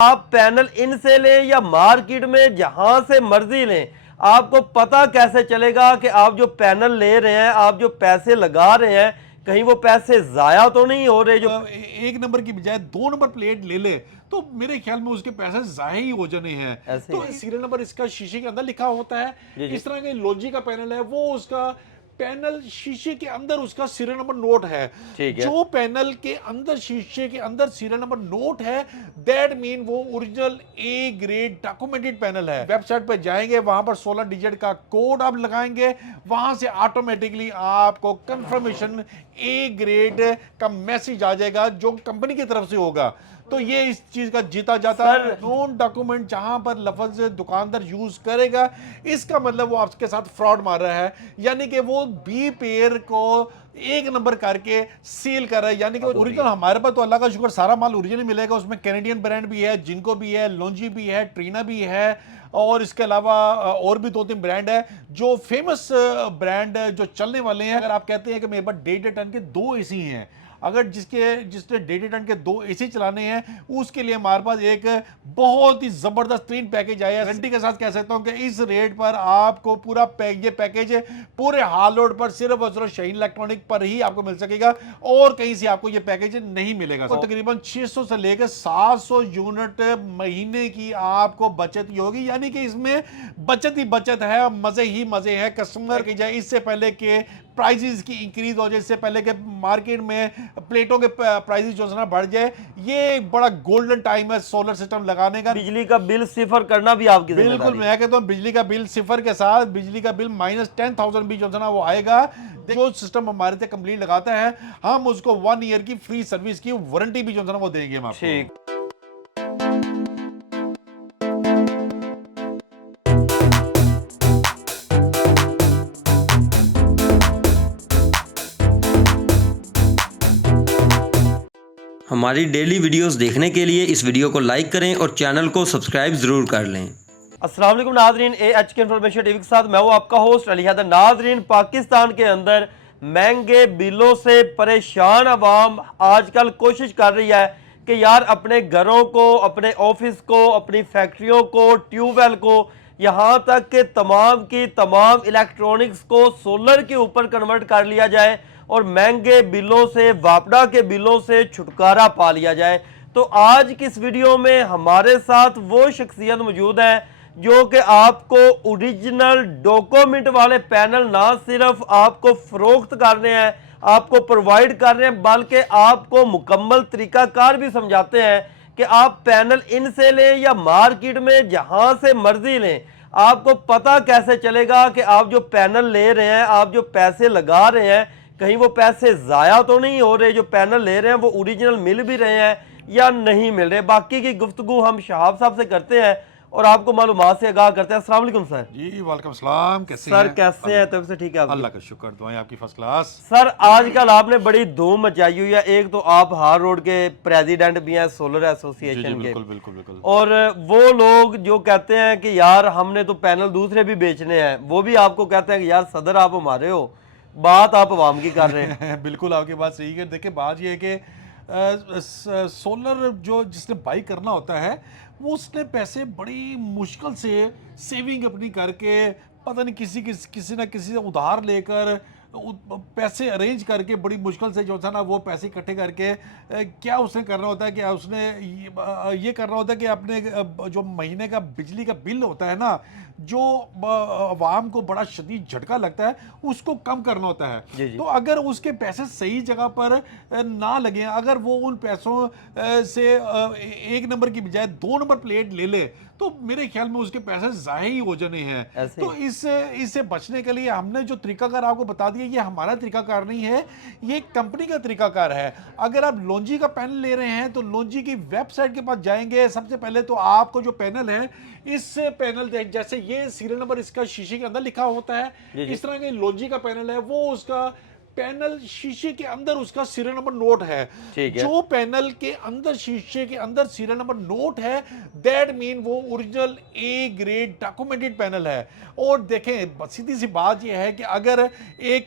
आप पैनल इनसे लें या मार्केट में जहां से मर्जी लें, आपको पता कैसे चलेगा कि आप जो पैनल ले रहे हैं, आप जो पैसे लगा रहे हैं, कहीं वो पैसे जाया तो नहीं हो रहे? जो एक नंबर की बजाय 2 नंबर प्लेट ले ले तो मेरे ख्याल में उसके पैसे जाया ही हो जाने हैं। ऐसे तो ही। सीरियल नंबर इसका शीशे के अंदर लिखा होता है। जी जी। इस तरह का लॉजी का पैनल है, वो उसका पैनल शीशे के अंदर उसका सीरियल नंबर नोट है। ठीक है। जो पैनल के अंदर शीशे के अंदर सीरियल नंबर नोट है, दैट मीन वो original A grade documented panel है। वेबसाइट पे जाएंगे, वहां पर 16 डिजिट का कोड आप लगाएंगे, वहां से ऑटोमेटिकली आपको कंफर्मेशन ए ग्रेड का मैसेज आ जाएगा जो कंपनी की तरफ से होगा। तो ये इस चीज का जीता जाता नॉन डॉक्यूमेंट जहां पर लफ्ज दुकानदार यूज करेगा, इसका मतलब वो आपके साथ फ्रॉड मार रहा है, यानी कि वो बी पेयर को एक नंबर करके सील कर रहा है। यानी कि ओरिजिनल हमारे पास तो अल्लाह का शुक्र सारा माल ओरिजिनल मिलेगा, उसमें कैनेडियन ब्रांड भी है, जिनको भी है, लॉन्जी भी है, ट्रीना भी है, और इसके अलावा और भी 2-3 ब्रांड है जो फेमस ब्रांड जो चलने वाले हैं। अगर आप कहते हैं कि मेरे पास 1.5 टन के 2 एसी हैं, अगर जिसने 1.5 टन के 2 एसी चलाने हैं, उसके लिए हमारे पास एक बहुत ही जबरदस्त 3 पैकेज आया है। गारंटी के साथ कह सकता हूं कि इस रेट पर आपको पूरा ये पैकेज पूरे हाल रोड पर सिर्फ और सिर्फ शाहीन इलेक्ट्रॉनिक पर ही आपको मिल सकेगा, और कहीं से आपको ये पैकेज नहीं मिलेगा। तो तकरीबन 600 से लेकर 700 यूनिट महीने की आपको बचत ही होगी, यानी कि इसमें बचत ही बचत है, मजे ही मजे हैं। कस्टमर की जाए इससे पहले के प्राइसेस की इंक्रीज हो जाए, इससे पहले के मार्केट में प्लेटों के प्राइसेस जो है ना बढ़ जाए, ये एक बड़ा गोल्डन टाइम है सोलर सिस्टम लगाने का। बिजली का बिल सिफर करना भी आपकी बिल्कुल, मैं कहता हूं बिजली का बिल सिफर के साथ बिजली का बिल -10,000 भी जो है ना वो आएगा। जो सिस्टम हमारे से कंप्लीट लगाता है, हम उसको 1 ईयर की फ्री सर्विस की वारंटी भी जो है ना वो देंगे हम आपको। ठीक। हमारी डेली वीडियोस देखने के लिए इस वीडियो को लाइक करें और चैनल को सब्सक्राइब ज़रूर कर लें। अस्सलाम वालेकुम नाजरीन, AHK इन्फॉर्मेशन टीवी के साथ मैं हूं आपका होस्ट अली हैदर। नाजरीन, पाकिस्तान के अंदर महंगे बिलों से परेशान अवाम आजकल कोशिश कर रही है कि यार अपने घरों को, अपने ऑफिस को, अपनी फैक्ट्रियों को, ट्यूबवेल को, यहाँ तक कि तमाम की तमाम इलेक्ट्रॉनिक्स को सोलर के ऊपर कन्वर्ट कर लिया जाए और महंगे बिलों से, वापडा के बिलों से छुटकारा पा लिया जाए। तो आज की इस वीडियो में हमारे साथ वो शख्सियत मौजूद है जो कि आपको ओरिजिनल डॉक्यूमेंट वाले पैनल ना सिर्फ आपको फरोख्त कर रहे हैं, आपको प्रोवाइड कर रहे हैं, बल्कि आपको मुकम्मल तरीकाकार भी समझाते हैं कि आप पैनल इनसे लें या मार्केट में जहां से मर्जी लें, आपको पता कैसे चलेगा कि आप जो पैनल ले रहे हैं, आप जो पैसे लगा रहे हैं, कहीं वो पैसे ज़ाया तो नहीं हो रहे? जो पैनल ले रहे हैं वो ओरिजिनल मिल भी रहे हैं या नहीं मिल रहे? बाकी की गुफ्तगू हम शहाब साहब से करते हैं और आपको मालूमात से आगाह करते हैं। अस्सलाम वालेकुम सर। जी वालेकुम सलाम, कैसे सर हैं? कैसे हैं? तब से ठीक है? अल्लाह का शुक्र, दुआएं आपकी फर्स्ट क्लास। सर आजकल आपने बड़ी धूम मचाई हुई है। एक तो आप हार रोड के प्रेसिडेंट भी हैं सोलर एसोसिएशन के, बिल्कुल बिल्कुल बिल्कुल। और वो लोग जो कहते हैं कि यार हमने तो पैनल दूसरे भी बेचने हैं, वो भी आपको कहते हैं कि यार सदर आप हमारे हो, बात आप अवाम की कर रहे हैं। बिल्कुल आपकी बात सही है। देखिए बात ये है कि सोलर जो जिसने बाई करना होता है, वो उसने पैसे बड़ी मुश्किल से सेविंग अपनी करके, पता नहीं किसी ना किसी से उधार लेकर पैसे अरेंज करके बड़ी मुश्किल से जो था ना वो पैसे इकट्ठे करके क्या उसने करना होता है कि उसने ये करना होता है कि अपने जो महीने का बिजली का बिल होता है ना, जो अवाम को बड़ा शदीद झटका लगता है, उसको कम करना होता है। जी जी। तो अगर उसके पैसे सही जगह पर ना लगे, अगर वो उन पैसों से एक नंबर की बजाय 2 नंबर प्लेट ले ले, तो मेरे ख्याल में उसके पैसे ज़ाया ही हो जाने हैं। ऐसे तो इससे बचने के लिए हमने जो तरीकाकार आपको बता दिया, ये हमारा तरीकाकार नहीं है, ये कंपनी का तरीकाकार है। अगर आप लॉन्जी का पैनल ले रहे हैं तो लॉन्जी की वेबसाइट के पास जाएंगे, सबसे पहले तो आपको जो पैनल है, इस पैनल जैसे ये सीरियल नंबर इसका शीशे के अंदर लिखा होता है, इस तरह का लॉन्जी का पैनल है, वो उसका पैनल शीशे के अंदर उसका सीरियल नंबर नोट है। ठीक है। जो पैनल के अंदर शीशे के अंदर सीरियल नंबर नोट है, दैट मीन वो original A grade documented panel है। और देखें, सीधी सी बात यह है कि अगर एक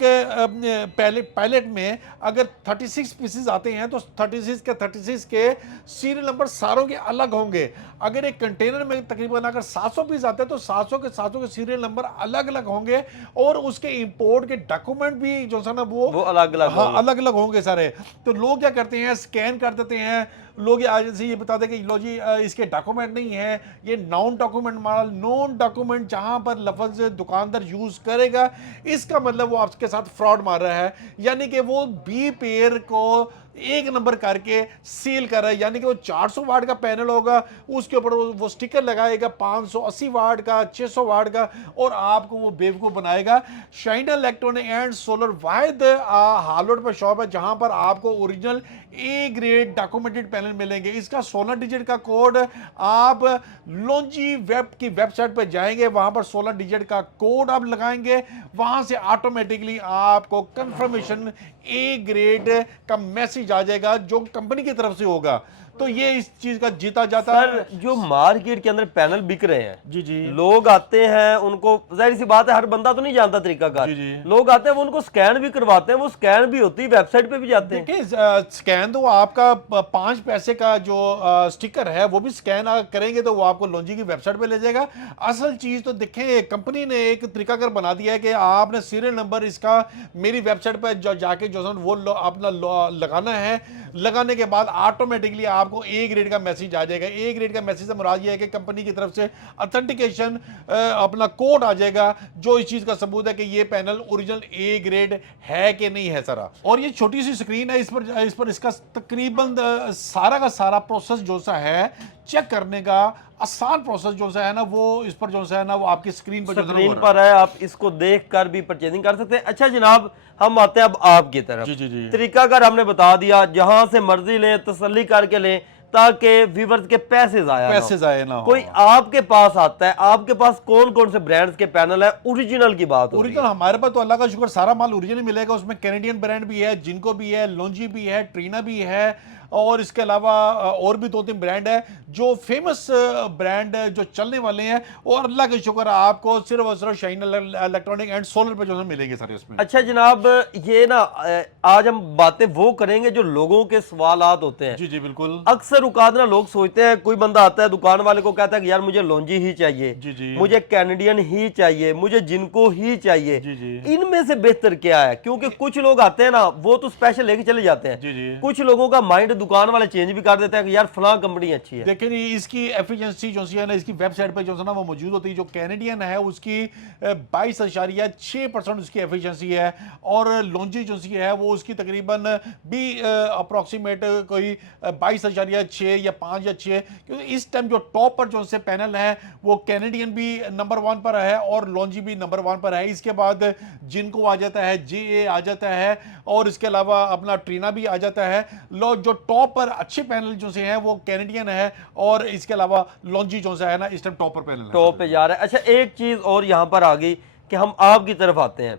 पैलेट में अगर 36 पीसेस आते हैं तो 36 के सीरियल नंबर सारों के अलग होंगे। अगर एक कंटेनर में तकरीबन अगर 700 पीस आते हैं तो 700 के सीरियल नंबर अलग अलग होंगे और उसके इंपोर्ट के डॉक्यूमेंट भी जो है ना वो अलग अलग हाँ अलग अलग होंगे सारे। तो लोग क्या करते हैं, स्कैन कर देते हैं। लोग आज से ये बताते हैं कि लो जी इसके डॉक्यूमेंट नहीं है, ये नॉन डॉक्यूमेंट माल, नॉन डॉक्यूमेंट जहां पर लफ्ज दुकानदार यूज करेगा इसका मतलब वो आपके साथ फ्रॉड मार रहा है। यानी कि वो बी पेयर को एक नंबर करके सेल कर रहा है। यानी कि वो 400 वाट का पैनल होगा, उसके ऊपर वो स्टिकर लगाएगा 580 वाट का, 600 वाट का, और आपको वो बेवकूफ बनाएगा। Shaina electronic and solar Wahid hall road पर शॉप है जहां पर आपको original A grade documented panel मिलेंगे। इसका 16 डिजिट का कोड आप लॉन्जी वेब की वेबसाइट पर जाएंगे, वहां पर 16 डिजिट का कोड आप लगाएंगे, वहां से ऑटोमेटिकली आपको कंफर्मेशन ए ग्रेड का मैसेज आ जाएगा जो कंपनी की तरफ से होगा। तो ये इस चीज का जीता जाता है। सर जो मार्केट के अंदर पैनल बिक रहे हैं, जी जी, लोग आते हैं, उनको जाहिर सी बात है हर बंदा तो नहीं जानता तरीकाकार, जी जी। लोग आते हैं वो उनको स्कैन भी करवाते हैं, वो स्कैन भी होती है, वेबसाइट पे भी जाते हैं। देखिए स्कैन तो आपका 5 पैसे का जो स्टिकर है वो भी स्कैन करेंगे तो वो आपको लॉन्जी की वेबसाइट पे ले जाएगा। असल चीज तो देखें, कंपनी ने एक तरीकाकार बना दिया है कि आपने सीरियल नंबर इसका मेरी वेबसाइट पर जाके जो है वो अपना लगाना है। लगाने के बाद ऑटोमेटिकली आपको ए ग्रेड का मैसेज आ जाएगा। ए ग्रेड का मैसेज से मुराद ये है कि कंपनी की तरफ से ऑथेंटिकेशन अपना कोड आ जाएगा जो इस चीज का सबूत है कि ये पैनल ओरिजिनल ए ग्रेड है कि नहीं है सारा। और ये छोटी सी स्क्रीन है, इस पर इसका तकरीबन सारा का सारा प्रोसेस जो सा है चेक करने का आसान प्रोसेस जो सा है ना वो इस पर जो सा है ना वो आपकी स्क्रीन पर है, आप इसको देख कर भी परचेजिंग कर सकते हैं। अच्छा जनाब, हम आते हैं अब आपकी तरफ। जी जी जी। तरीकाकार हमने बता दिया, जहां से मर्जी लें, तसल्ली करके लें ताकि व्यूअर्स के पैसे जाए ना हो। कोई आपके पास आता है, आपके पास कौन कौन से ब्रांड्स के पैनल है? ओरिजिनल की बात हो रही है। ओरिजिनल हमारे पास तो अल्लाह का शुक्र सारा माल ओरिजिनल मिलेगा। उसमें कैनेडियन ब्रांड भी है, जिनको भी है, लॉन्जी भी है, ट्रीना भी है, और इसके अलावा और भी 2-3 ब्रांड है जो फेमस ब्रांड जो चलने वाले हैं। और अल्लाह का शुक्र आपको सिर्फ और सिर्फ शाइन इलेक्ट्रॉनिक एंड सोलर पे जो है मिलेंगे सारे उसमें। अच्छा जनाब, ये ना आज हम बातें वो करेंगे जो लोगों के सवालात होते हैं। जी जी बिल्कुल। अक्सर औकात ना लोग सोचते हैं, कोई बंदा आता है दुकान वाले को कहता है कि यार मुझे लॉन्जी ही चाहिए, जी जी, मुझे कैनेडियन ही चाहिए, मुझे जिनको ही चाहिए। जी जी, इनमें से बेहतर क्या है? क्योंकि कुछ लोग आते हैं ना वो तो स्पेशल लेके चले जाते हैं। जी जी। कुछ लोगों का माइंड दुकान वाले चेंज भी कर देते हैं कि यार फलां कंपनी अच्छी है। लेकिन इसकी एफिशिएंसी जो है ना इसकी वेबसाइट पे जो है ना वो मौजूद होती है। जो कैनेडियन है उसकी 22.6% उसकी एफिशिएंसी है, और लॉन्जी जो है वो उसकी तकरीबन भी अप्रॉक्सीमेट कोई 22.6 या 5 या 6, क्योंकि इस टाइम जो टॉप पर जो से पैनल है वो कैनेडियन भी नंबर 1 पर है और लॉन्जी भी नंबर 1 पर है। इसके बाद जिनको आ जाता है, जे आ जाता है, और इसके अलावा अपना ट्रीना भी आ जाता है। जो टॉप पर अच्छे पैनल जो से हैं वो कैनेडियन है, और इसके अलावा लॉन्जी जो है ना इस टाइम टॉप पर पैनल टॉप पे जा रहा है। अच्छा एक चीज और यहाँ पर आ गई कि हम आपकी तरफ आते हैं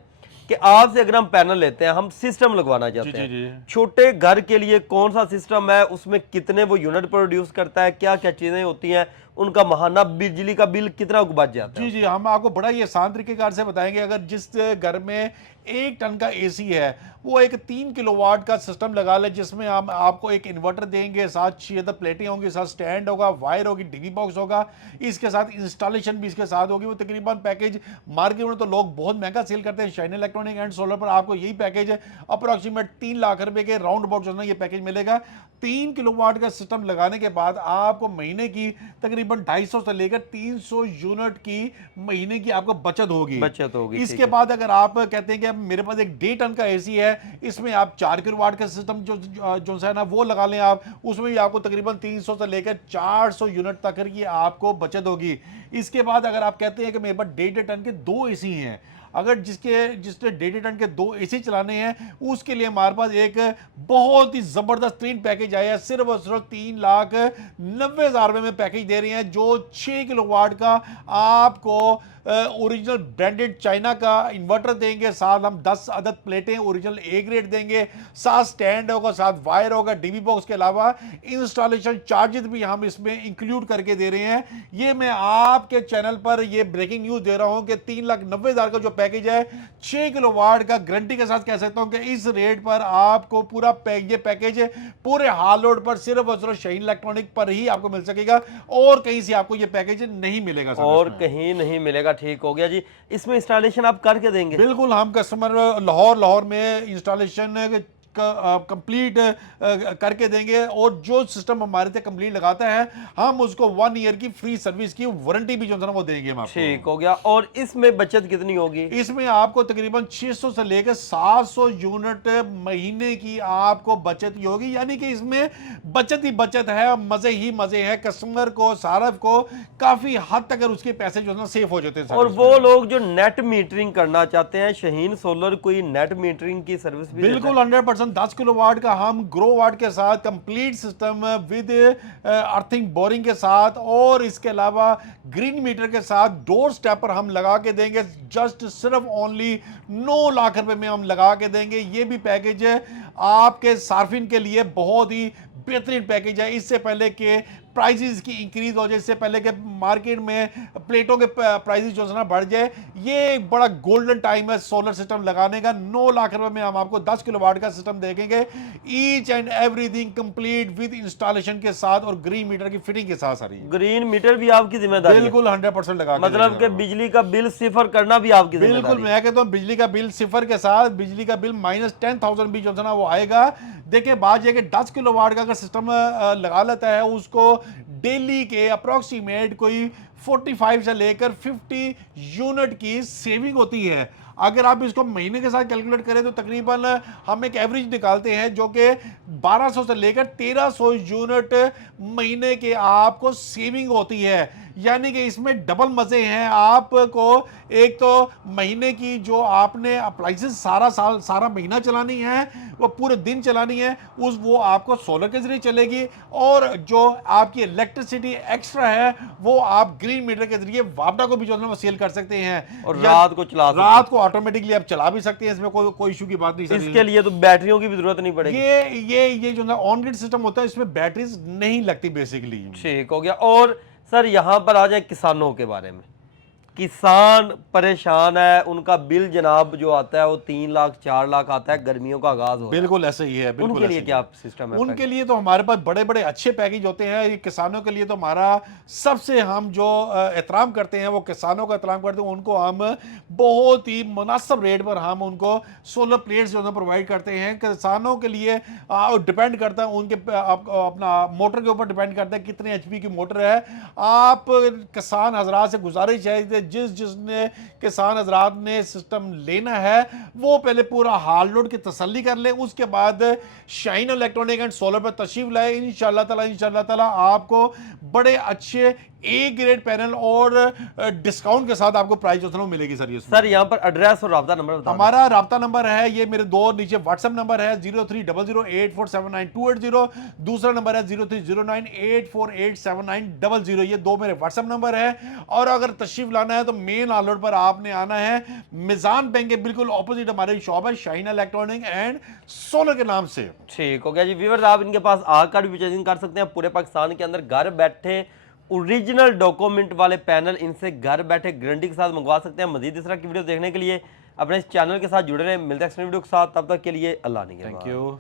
कि आपसे अगर हम पैनल लेते हैं, हम सिस्टम लगवाना चाहते हैं, छोटे घर के लिए कौन सा सिस्टम है, उसमें कितने वो यूनिट प्रोड्यूस करता है, क्या क्या चीजें होती हैं, उनका माहाना बिजली का बिल कितना बच जाता है? जी जी, हम आपको बड़ा ही आसान तरीकेकार से बताएंगे। अगर जिस घर में 1 टन का एसी है वो एक 3 किलोवाट का सिस्टम लगा ले, जिसमें हम आपको एक इन्वर्टर देंगे, साथ 6 प्लेटें होंगी, साथ स्टैंड होगा, वायर होगी, टीवी बॉक्स होगा, इसके साथ इंस्टॉलेशन भी इसके साथ होगी। वो तकरीबन पैकेज मार्केट में तो लोग बहुत महंगा सेल करते हैं, शाइन इलेक्ट्रॉनिक एंड सोलर पर आपको यही पैकेज अप्रॉक्सीमेट 3 लाख रुपए के राउंड अबाउट जो है ये पैकेज मिलेगा। 3 किलोवाट का सिस्टम लगाने के बाद आपको महीने की तकरीबन 250 से लेकर 300 यूनिट की महीने की आपको बचत होगी। इसके बाद अगर आप कहते हैं कि मेरे पास एक 1.5 टन का एसी है, इसमें आप 4 किलोवाट का सिस्टम जो है ना वो लगा लें आप, उसमें भी आपको तकरीबन 300 से लेकर 400 यूनिट तक की आपको बचत होगी। इसके बाद अगर आप कहते हैं कि मेरे पास 1.5 टन के 2 एसी हैं, अगर जिसने 1.5 टन के 2 एसी चलाने हैं उसके लिए हमारे पास एक बहुत ही जबरदस्त 3 पैकेज आया है। सिर्फ और सिर्फ 3,90,000 रुपए में पैकेज दे रहे हैं जो 6 किलोवाट का आपको ओरिजिनल ब्रांडेड चाइना का इन्वर्टर देंगे, साथ हम 10 अदद प्लेटें ओरिजिनल ए ग्रेड देंगे, साथ स्टैंड होगा, साथ वायर होगा, डीबी बॉक्स के अलावा इंस्टॉलेशन चार्जेस भी हम इसमें इंक्लूड करके दे रहे हैं। ये मैं आपके चैनल पर ये ब्रेकिंग न्यूज दे रहा हूं कि 3,90,000 का जो पैकेज है 6 किलोवाट का, गारंटी के साथ कह सकता हूं कि इस रेट पर आपको पूरा ये पैकेज पूरे हाल लोड पर सिर्फ और सिर्फ शाहीन इलेक्ट्रॉनिक पर ही आपको मिल सकेगा, और कहीं से आपको ये पैकेज नहीं मिलेगा सर, और कहीं नहीं मिलेगा। ठीक हो गया जी। इसमें इंस्टॉलेशन आप करके देंगे? बिल्कुल, हम कस्टमर लाहौर में इंस्टॉलेशन कंप्लीट करके देंगे, और जो सिस्टम हमारे से कंप्लीट लगाता है हम उसको 1 ईयर की फ्री सर्विस की वारंटी भी जो है ना वो देंगे हम आपको। ठीक हो गया। और इसमें बचत कितनी होगी? इसमें आपको तकरीबन 600 से लेकर 700 यूनिट महीने की आपको बचत ही होगी, यानी कि इसमें बचत ही बचत है, मजे ही मजे हैं। कस्टमर को, सारफ को काफी हद तक उसके पैसे जो है ना सेफ हो जाते हैं। और वो लोग जो नेट मीटरिंग करना चाहते हैं, शाहीन सोलर कोई नेट मीटरिंग की सर्विस भी बिल्कुल 100% 10 किलोवाट का हम ग्रो वाट के साथ complete system with earthing boring के साथ, और इसके अलावा ग्रीन मीटर के साथ डोर स्टेप पर हम लगा के देंगे। जस्ट सिर्फ ओनली 9 लाख रुपए में हम लगा के देंगे। ये भी पैकेज है आपके सार्फिन के लिए बहुत ही बेहतरीन पैकेज है। इससे पहले के प्राइसेस की इंक्रीज हो जाए, इससे पहले के मार्केट में प्लेटों के प्राइसेस जो है ना बढ़ जाए, ये एक बड़ा गोल्डन टाइम है सोलर सिस्टम लगाने का। 9 लाख रुपए में हम आपको 10 किलोवाट का सिस्टम देंगे, each and everything complete with installation के साथ और ग्रीन मीटर की फिटिंग के साथ। सारी ग्रीन मीटर भी आपकी जिम्मेदारी है? बिल्कुल 100% लगा के मतलब कि बिजली का बिल सिफर करना भी आपकी जिम्मेदारी? बिल्कुल, मैं कहता हूं बिजली का बिल सिफर के साथ बिजली का बिल -10,000 भी जो है ना वो आएगा। देखिए बात यह कि 10 किलोवाट का अगर सिस्टम लगा लेता है, उसको डेली के अप्रोक्सीमेट कोई 45 से लेकर 50 यूनिट की सेविंग होती है। अगर आप इसको महीने के साथ कैलकुलेट करें तो तकरीबन हम एक एवरेज निकालते हैं जो कि 1200 से लेकर 1300 यूनिट महीने के आपको सेविंग होती है। यानी कि इसमें डबल मजे हैं आपको। एक तो महीने की जो आपने अप्लाइंसेस सारा साल सारा महीना चलानी है, वो पूरे दिन चलानी है, वो आपको सोलर के जरिए चलेगी, और जो आपकी इलेक्ट्रिसिटी एक्स्ट्रा है वो आप ग्रीन मीटर के जरिए वापडा को भी जो है वो सेल कर सकते हैं, और रात को चला सकते हैं। रात को ऑटोमेटिकली आप चला भी सकते हैं, इसमें कोई इशू की बात नहीं। इसके लिए तो बैटरियों की भी जरूरत नहीं पड़ेगी? ये जो ना ऑन ग्रिड सिस्टम होता है, इसमें बैटरीज नहीं लगती बेसिकली। ठीक हो गया। और सर यहाँ पर आ जाए किसानों के बारे में। किसान परेशान है, उनका बिल जनाब जो आता है वो 3 लाख 4 लाख आता है, गर्मियों का आगाज हो। बिल्कुल ऐसे ही है। बिल्कुल उनके लिए क्या सिस्टम है? उनके लिए तो हमारे पास बड़े बड़े अच्छे पैकेज होते हैं। ये किसानों के लिए तो हमारा सबसे हम जो एहतराम करते हैं वो किसानों का एहतराम करते हैं। उनको हम बहुत ही मुनासिब रेट पर हम उनको सोलर प्लेट्स जो है प्रोवाइड करते हैं। किसानों के लिए डिपेंड करता है उनके अपना मोटर के ऊपर डिपेंड करता है कितने HP की मोटर है। आप किसान हजरात से गुजारिश है जिसने किसान हजरात ने सिस्टम लेना है वो पहले पूरा हाल लोड की तसल्ली कर ले, उसके बाद शाहीन इलेक्ट्रॉनिक एंड सोलर पर तशरीफ लाए। इंशाल्लाह ताला आपको बड़े अच्छे ए ग्रेड पैनल और डिस्काउंट के साथ आपको प्राइस जो है मिलेगी। सर यहाँ पर एड्रेस और राब्ता नंबर बताओ। हमारा राब्ता नंबर है, ये मेरे दो नीचे व्हाट्सएप नंबर है 030084792280, दूसरा नंबर है 0309848790। ये दो मेरे व्हाट्सएप नंबर है। और अगर तशरीफ लाना है तो मेन आउटलेट पर आपने आना है, मिजान बैंक के बिल्कुल ऑपोजिट हमारी शॉप है शाहीन इलेक्ट्रॉनिक एंड सोलर के नाम से। ठीक हो गया जी। व्यूअर्स आप इनके पास आकर भी परचेजिंग कर सकते हैं। पूरे पाकिस्तान के अंदर घर बैठे ओरिजिनल डॉक्यूमेंट वाले पैनल इनसे घर बैठे गारंटी के साथ मंगवा सकते हैं। मजीद इस तरह की वीडियो देखने के लिए अपने इस चैनल के साथ जुड़े रहें। मिलते हैं नेक्स्ट वीडियो के साथ, तब तक के लिए अल्लाह निगहबान। Thank you.